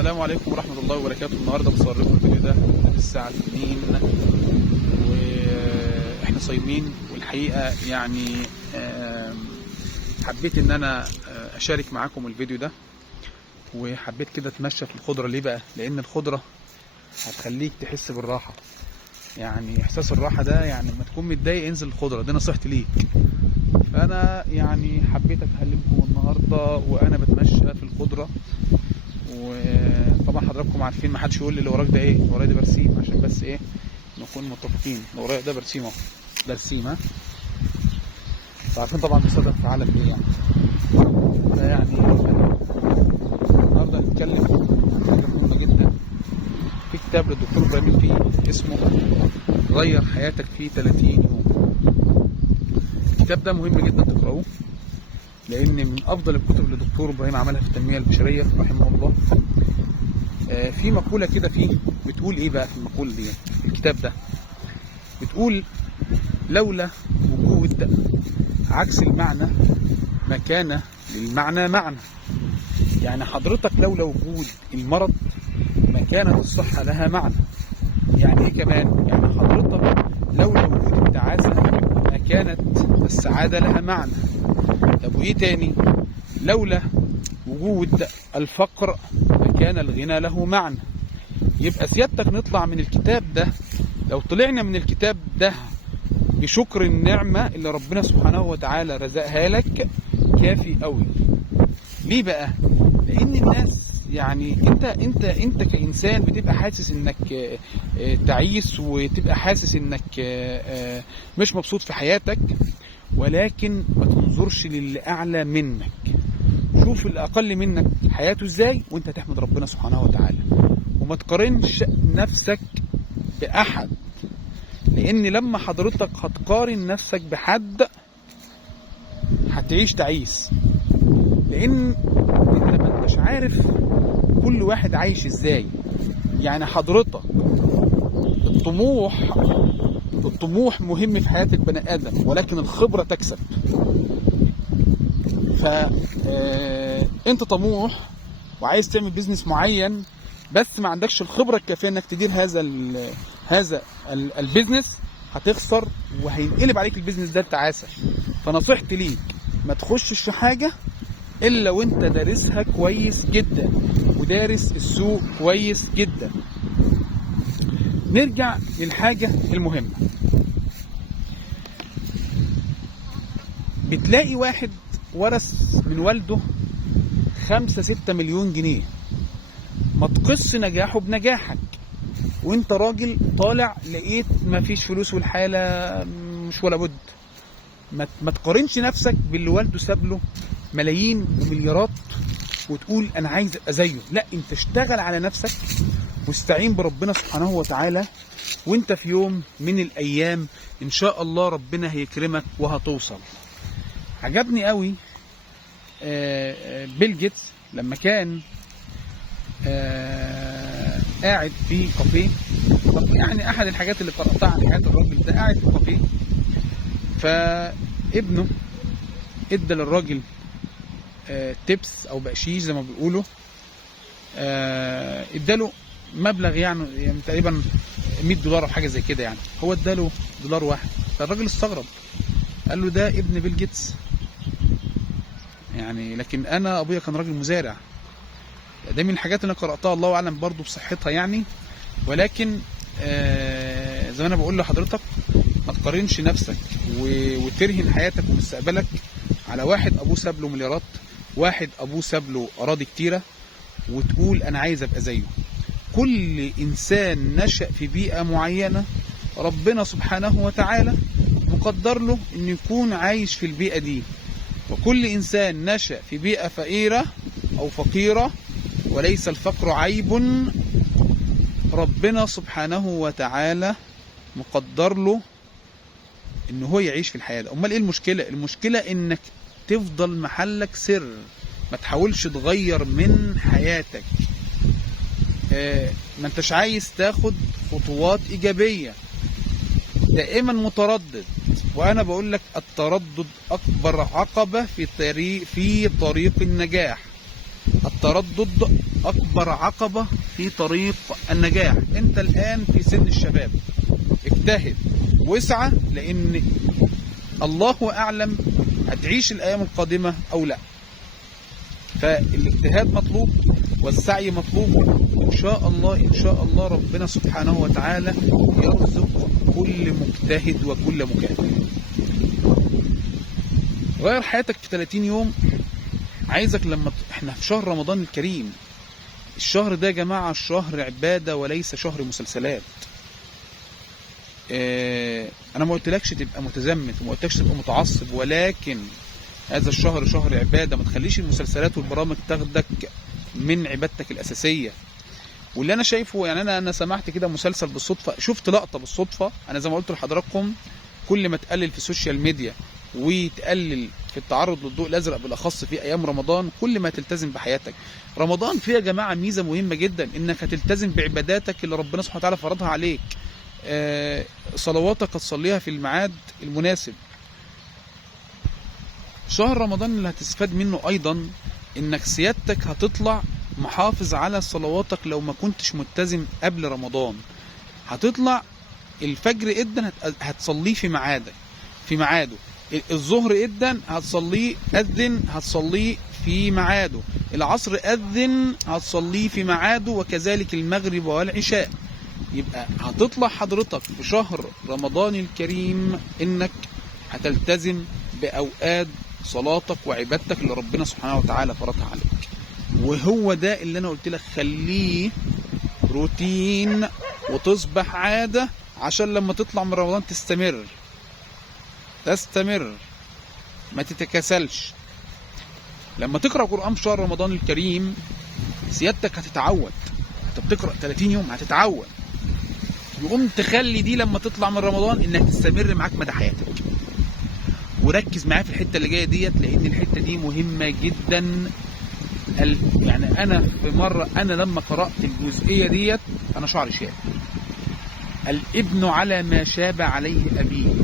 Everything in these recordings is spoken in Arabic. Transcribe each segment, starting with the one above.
السلام عليكم ورحمة الله وبركاته. النهاردة بصور لكم الفيديو ده الساعة 2 واحنا صايمين، والحقيقة يعني حبيت ان انا اشارك معاكم الفيديو ده، وحبيت كده اتمشى في الخضرة. ليه بقى؟ لان الخضرة هتخليك تحس بالراحة. يعني احساس الراحة ده، يعني لما تكون متضايق انزل الخضرة، دي نصيحتي ليك. فانا يعني حبيت اكلمكم النهاردة وانا بتمشى في الخضرة. وطبعا حضراتكم عارفين، ما حدش يقول لي اللي وراك ده ايه، اللي ورايا ده برسيم، عشان بس ايه نكون متفقين. اللي ورايا ده برسيم اهو، ده برسيم. ها عارفين طبعا بيستخدم في عالم ايه يعني. فيعني النهارده هنتكلم عن حاجه مهمه جدا في كتاب للدكتور ابراهيم فيه اسمه غير حياتك في 30 يوم. الكتاب ده مهم جدا تقرأوه، لان من افضل الكتب اللي الدكتور ابراهيم عملها في التنميه البشريه رحمه الله. في مقوله كده فيه بتقول ايه بقى؟ في المقوله دي في الكتاب ده بتقول: لولا وجود عكس المعنى ما كان للمعنى معنى. يعني حضرتك لولا وجود المرض ما كانت الصحه لها معنى. يعني ايه كمان؟ يعني حضرتك لولا وجود التعاسه ما كانت السعاده لها معنى. طب وايه تاني؟ لولا وجود الفقر ما كان الغنى له معنى. يبقى سيادتك نطلع من الكتاب ده، لو طلعنا من الكتاب ده بشكر النعمة اللي ربنا سبحانه وتعالى رزقها لك، كافي قوي. ليه بقى؟ لان الناس يعني انت كإنسان بتبقى حاسس انك تعيس، وتبقى حاسس انك مش مبسوط في حياتك، ولكن ما تنظرش للي اعلى منك. شوف اللي اقل منك حياته ازاي وانت تحمد ربنا سبحانه وتعالى، وما تقارنش نفسك باحد. لان لما حضرتك هتقارن نفسك بحد هتعيش تعيس، لان انت ما انتش عارف كل واحد عايش ازاي. يعني حضرتك الطموح مهم في حياة البني ادم، ولكن الخبرة تكسب. انت طموح وعايز تعمل بيزنس معين، بس ما عندكش الخبرة الكافية انك تدير هذا البيزنس، هتخسر وهينقلب عليك البيزنس ده التعاسة. فنصيحتي ليك ما تخشش في حاجة الا وانت دارسها كويس جدا، ودارس السوق كويس جدا. نرجع للحاجة المهمة. بتلاقي واحد ورث من والده 5-6 مليون جنيه، ما تقص نجاحه بنجاحك. وانت راجل طالع لقيت ما فيش فلوس والحالة مش ولا بد. ما تقارنش نفسك باللي والده ساب له ملايين ومليارات وتقول انا عايز ابقى زيه. لا، انت اشتغل على نفسك واستعين بربنا سبحانه وتعالى، وانت في يوم من الايام ان شاء الله ربنا هيكرمك وهتوصل. عجبني قوي بيل جيتس لما كان قاعد في كافيه. يعني احد الحاجات اللي قرأتها عن حياة الراجل ده، قاعد في كافيه، فابنه ادى للراجل تيبس او بقشيش زي ما بيقولوا. اداله مبلغ يعني تقريبا $100 او حاجه زي كده. يعني هو اداله $1 واحد. فالراجل استغرب، قال له ده ابن بيل جيتس يعني، لكن انا ابويا كان راجل مزارع. ده من الحاجات اللي انا قراتها، الله اعلم برضو بصحتها يعني. ولكن زي ما انا بقول لحضرتك، ما تقارنش نفسك وترهن حياتك ومستقبلك على واحد ابوه ساب له مليارات، واحد ابوه ساب له اراضي كتيره، وتقول انا عايز ابقى زيه. كل انسان نشأ في بيئه معينه ربنا سبحانه وتعالى مقدر له ان يكون عايش في البيئه دي. وكل انسان نشأ في بيئه فقيره او فقيره، وليس الفقر عيب، ربنا سبحانه وتعالى مقدر له ان هو يعيش في الحياه ده. امال ايه المشكله؟ المشكله انك تفضل محلك سر، ما تحاولش تغير من حياتك. ما انتش عايز تاخد خطوات ايجابيه، دائما متردد. وانا بقول لك التردد اكبر عقبه في طريق النجاح. التردد أكبر عقبة في طريق النجاح. أنت الآن في سن الشباب، اجتهد واسعى، لأن الله أعلم هتعيش الأيام القادمة أو لا. فالاجتهاد مطلوب والسعي مطلوب، إن شاء الله إن شاء الله ربنا سبحانه وتعالى يرزق كل مجتهد وكل مجاهد. غير حياتك في 30 يوم. عايزك احنا في شهر رمضان الكريم، الشهر ده يا جماعة شهر عبادة وليس شهر مسلسلات. انا ما قلتلكش تبقى متزمت وما قلتلكش تبقى متعصب، ولكن هذا الشهر شهر عبادة. ما تخليش المسلسلات والبرامج تاخدك من عبادتك الأساسية. واللي انا شايفه يعني انا سمعت كده مسلسل بالصدفة، شفت لقطة بالصدفة. انا زي ما قلت لحضراتكم، كل ما تقلل في السوشيال ميديا وتقلل في التعرض للضوء الازرق بالاخص في ايام رمضان، كل ما تلتزم بحياتك. رمضان فيه يا جماعه ميزه مهمه جدا، انك هتلتزم بعباداتك اللي ربنا سبحانه وتعالى فرضها عليك. صلواتك هتصليها في الميعاد المناسب. شهر رمضان اللي هتستفاد منه ايضا انك سيادتك هتطلع محافظ على صلواتك. لو ما كنتش ملتزم قبل رمضان، هتطلع الفجر اذن هتصليه في ميعاده. الظهر اذن هتصليه في ميعاده. العصر اذن هتصليه في ميعاده، وكذلك المغرب والعشاء. يبقى هتطلع حضرتك في شهر رمضان الكريم انك هتلتزم باوقات صلاتك وعبادتك اللي ربنا سبحانه وتعالى فرضها عليك. وهو ده اللي انا قلت لك، خليه روتين وتصبح عادة، عشان لما تطلع من رمضان تستمر، ما تتكاسلش. لما تقرأ قرآن في شهر رمضان الكريم سيادتك هتتعود. انت بتقرأ 30 يوم هتتعود، يقوم تخلي دي لما تطلع من رمضان انك تستمر معاك مدى حياتك. وركز معايا في الحتة اللي جاية ديت، لان الحتة دي مهمة جدا. يعني انا في مرة، انا لما قرأت الجزئية ديت انا شعري شاب. الابن على ما شاب عليه ابيه.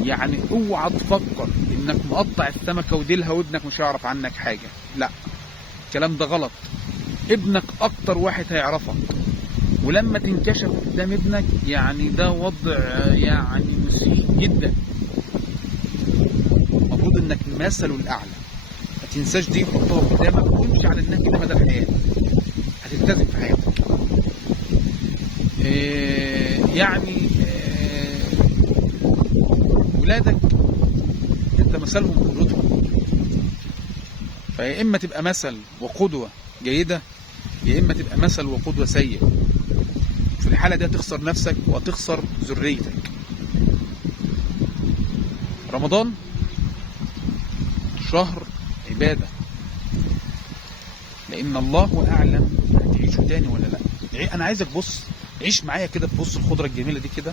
يعني اوعى تفكر انك مقطع السمكة وديلها وابنك مش هيعرف عنك حاجة. لا، الكلام ده غلط. ابنك اكتر واحد هيعرفك، ولما تنكشف قدام ابنك يعني ده وضع يعني مسيء جدا. المفروض انك مثله الاعلى، ما تنساش دي، حطها قدامك وامشي على النهج ده مدى الحياة. هتلتزم في حياتك. ولادك انت مثلهم وقدوتهم. فيا اما تبقى مثل وقدوة جيدة، يا اما تبقى مثل وقدوة سيء. في الحالة دي هتخسر نفسك وهتخسر ذريتك. رمضان شهر عبادة، لان الله اعلم هتعيشه تاني ولا لا. انا عايزك بص، عيش معايا كده، تبص الخضرة الجميلة دي كده،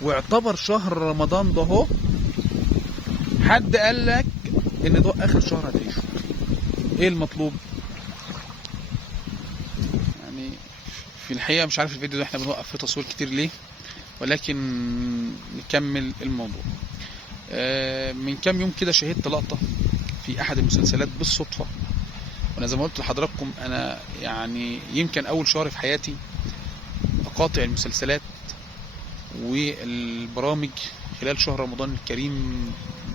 واعتبر شهر رمضان ده هو حد قال لك ان ده اخر شهر هتعيشه. ايه المطلوب؟ يعني في الحقيقة مش عارف الفيديو ده احنا بنوقف فيه تصوير كتير ليه، ولكن نكمل الموضوع. من كام يوم كده شاهدت لقطة في احد المسلسلات بالصدفة. وانا زي ما قلت لحضراتكم، انا يعني يمكن اول شهر في حياتي اقاطع المسلسلات والبرامج خلال شهر رمضان الكريم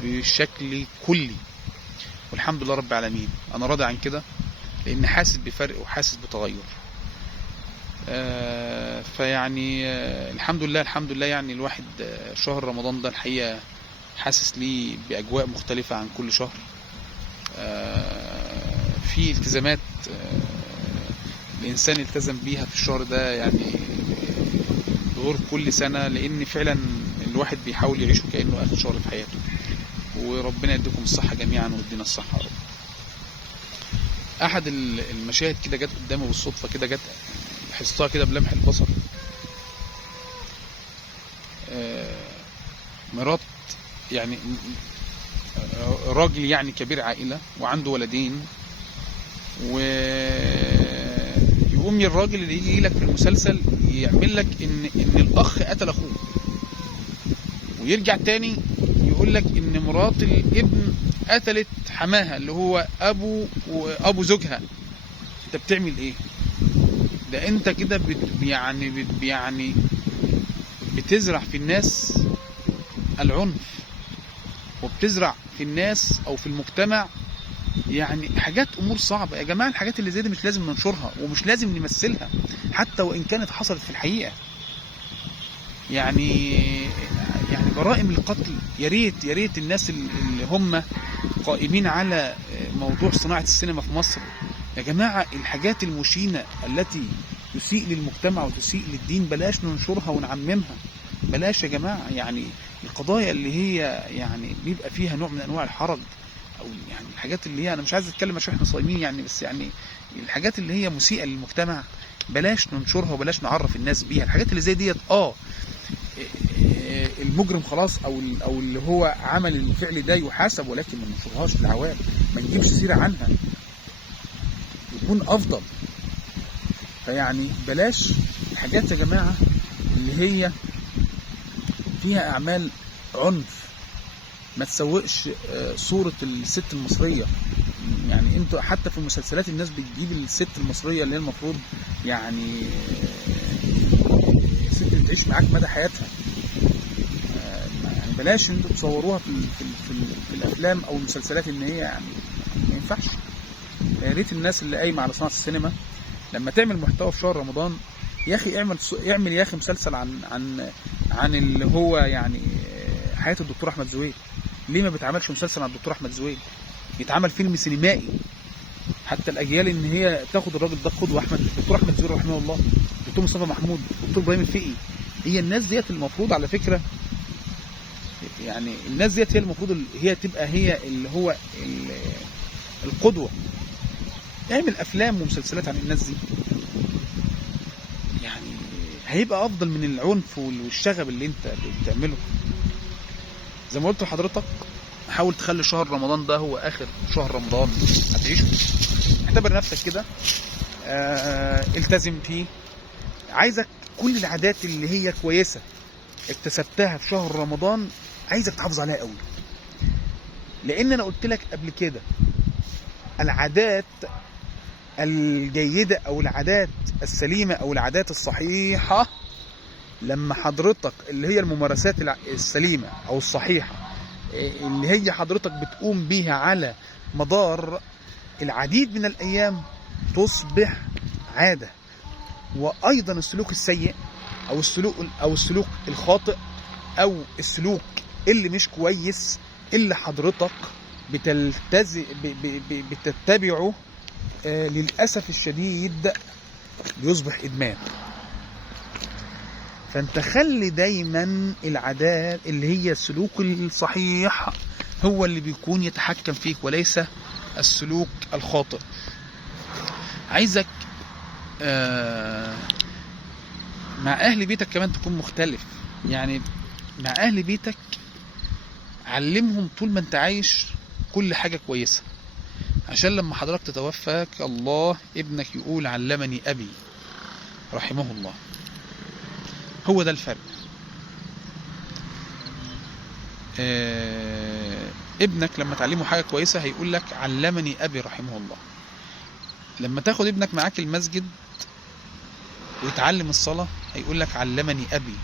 بشكل كلي، والحمد لله رب العالمين. انا راضي عن كده، لان حاسس بفرق وحاسس بتغير. فيعني الحمد لله. يعني الواحد شهر رمضان ده الحقيقة حاسس ليه بأجواء مختلفة عن كل شهر. في التزامات الإنسان يلتزم بيها في الشهر ده يعني غير كل سنة، لأن فعلا الواحد بيحاول يعيشه كأنه آخر شهر في حياته. وربنا يديكم الصحة جميعا ويدينا الصحة يا رب. أحد المشاهد كده جت قدامي بالصدفة، كده جت لاحظتها كده بلمح البصر. مرات يعني راجل يعني كبير عائلة وعنده ولدين، ويقوم الراجل اللي يجي لك في المسلسل يعمل لك ان الاخ قتل اخوه، ويرجع تاني يقول لك ان مرات الابن قتلت حماها اللي هو ابو زوجها. انت بتعمل ايه؟ ده انت كده يعني بتزرع في الناس العنف، وبتزرع في الناس او في المجتمع يعني حاجات، امور صعبه يا جماعه. الحاجات اللي زي دي مش لازم ننشرها ومش لازم نمثلها حتى وان كانت حصلت في الحقيقه. يعني يعني جرائم القتل، يا ريت الناس اللي هم قائمين على موضوع صناعه السينما في مصر يا جماعه، الحاجات المشينه التي تسيء للمجتمع وتسيء للدين بلاش ننشرها ونعممها، بلاش يا جماعه. يعني القضايا اللي هي يعني بيبقى فيها نوع من انواع الحرج، او يعني الحاجات اللي هي، انا مش عايز اتكلم عشان احنا صايمين يعني، بس يعني الحاجات اللي هي مسيئه للمجتمع بلاش ننشرها وبلاش نعرف الناس بيها. الحاجات اللي زي ديت المجرم خلاص او اللي هو عمل الفعل ده يحاسب، ولكن ما ننشرهاش للعوام، ما نجيبش سيره عنها، يكون افضل. فيعني بلاش الحاجات يا جماعه اللي هي فيها اعمال عنف، ما تسوقش صورة الست المصرية. يعني انتوا حتى في المسلسلات الناس بتجيب الست المصرية اللي هي المفروض يعني ست بتعيش معاك مدى حياتها، يعني بلاش انتوا تصوروها في الافلام او المسلسلات ان هي يعني ما ينفعش. يا ريت الناس اللي قايمة على صناعة السينما لما تعمل محتوى في شهر رمضان يا اخي اعمل يا اخي مسلسل عن اللي هو يعني حياة الدكتور احمد زويل. ليه ما بيتعملش مسلسل عن الدكتور احمد زويل؟ يتعمل فيلم سينمائي حتى الاجيال ان هي تاخد الراجل ده قدوه. الدكتور احمد زويل رحمه الله، الدكتور مصطفى محمود، الدكتور ابراهيم الفقي، هي الناس ديت المفروض على فكره، يعني الناس ديت هي المفروض هي تبقى هي اللي هو القدوه. اعمل افلام ومسلسلات عن الناس دي، يعني هيبقى افضل من العنف والشغب اللي انت بتعمله. زي ما قلت لحضرتك، حاول تخلي شهر رمضان ده هو اخر شهر رمضان هتعيشه، اعتبر نفسك كده التزم فيه. عايزك كل العادات اللي هي كويسة اكتسبتها في شهر رمضان عايزك تحافظ عليها قوي، لان انا قلت لك قبل كده العادات الجيدة او العادات السليمة او العادات الصحيحة، لما حضرتك اللي هي الممارسات السليمة او الصحيحة اللي هي حضرتك بتقوم بيها على مدار العديد من الأيام تصبح عادة. وأيضا السلوك السيء أو السلوك الخاطئ أو السلوك اللي مش كويس اللي حضرتك بتتبعه للأسف الشديد بيصبح إدمان. فانت خلي دايما العادات اللي هي السلوك الصحيح هو اللي بيكون يتحكم فيك وليس السلوك الخاطئ. عايزك مع اهل بيتك كمان تكون مختلف. يعني مع اهل بيتك علمهم طول ما انت عايش كل حاجة كويسة، عشان لما حضرتك تتوفاك الله ابنك يقول علمني ابي رحمه الله. هو ده الفرق. ابنك لما تعلمه حاجة كويسة هيقول لك علمني أبي رحمه الله. لما تاخد ابنك معاك المسجد ويتعلم الصلاة هيقول لك علمني أبي.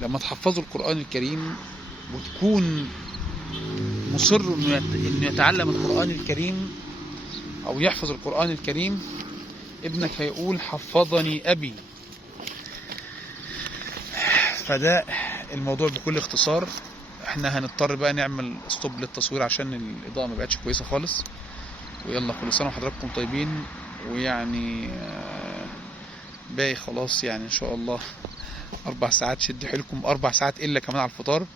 لما تحفظه القرآن الكريم وتكون مصر إنه يتعلم القرآن الكريم أو يحفظ القرآن الكريم، ابنك هيقول حفظني أبي. فده الموضوع بكل اختصار. احنا هنضطر بقى نعمل ستوب للتصوير عشان الإضاءة ما بقتش كويسة خالص. ويلا كل سنة وحضراتكم طيبين. ويعني باقي خلاص يعني ان شاء الله 4 ساعات، شد حيلكم 4 ساعات الا كمان على الفطار.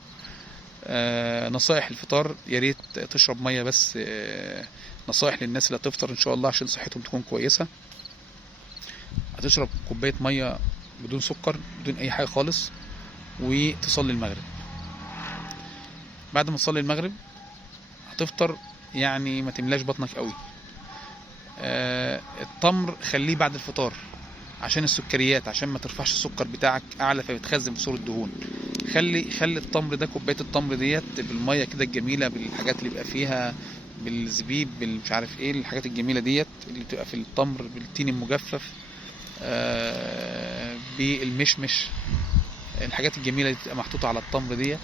نصائح الفطار، يا ريت تشرب ميه بس. نصائح للناس اللي هتفطر ان شاء الله عشان صحتهم تكون كويسه. هتشرب كوبايه ميه بدون سكر بدون اي حاجه خالص، وتصلي المغرب. بعد ما تصلي المغرب هتفطر، يعني ما تملاش بطنك قوي. التمر خليه بعد الفطار عشان السكريات، عشان ما ترفعش السكر بتاعك اعلى فبتخزن في صورة دهون. خلي التمر ده، كوبايه التمر ديت بالميه كده الجميله بالحاجات اللي بيبقى فيها بالزبيب، مش عارف ايه الحاجات الجميله ديت اللي بتبقى في التمر، بالتين المجفف، بالمشمش، الحاجات الجميله اللي بتبقى محطوطه على التمر ديت.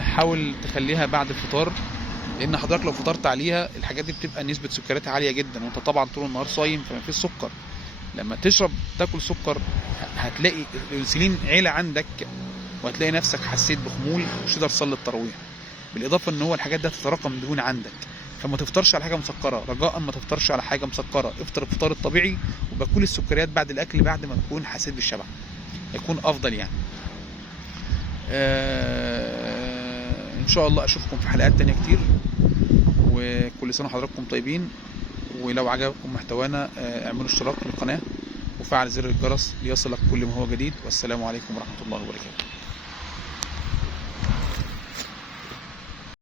حاول تخليها بعد الفطار، لان حضرتك لو فطرت عليها الحاجات دي بتبقى نسبه سكرياتها عاليه جدا، وانت طبعا طول النهار صايم فما فيش سكر. لما تاكل سكر هتلاقي الانسولين عالي عندك، وهتلاقي نفسك حسيت بخمول ومش تقدر تصلي التراويح. بالاضافه ان هو الحاجات دي هتتراكم دهون عندك، فما تفطرش على حاجه مسكره، رجاء ما تفطرش على حاجه مسكره، افطر الفطار الطبيعي وبكل السكريات بعد الاكل، بعد ما تكون حسيت بالشبع، هيكون افضل يعني. ان شاء الله اشوفكم في حلقات تانية كتير، وكل سنه وحضراتكم طيبين. ولو عجبكم محتوانا اعملوا اشتراك للقناه وفعل زر الجرس ليصلك كل ما هو جديد. والسلام عليكم ورحمه الله وبركاته.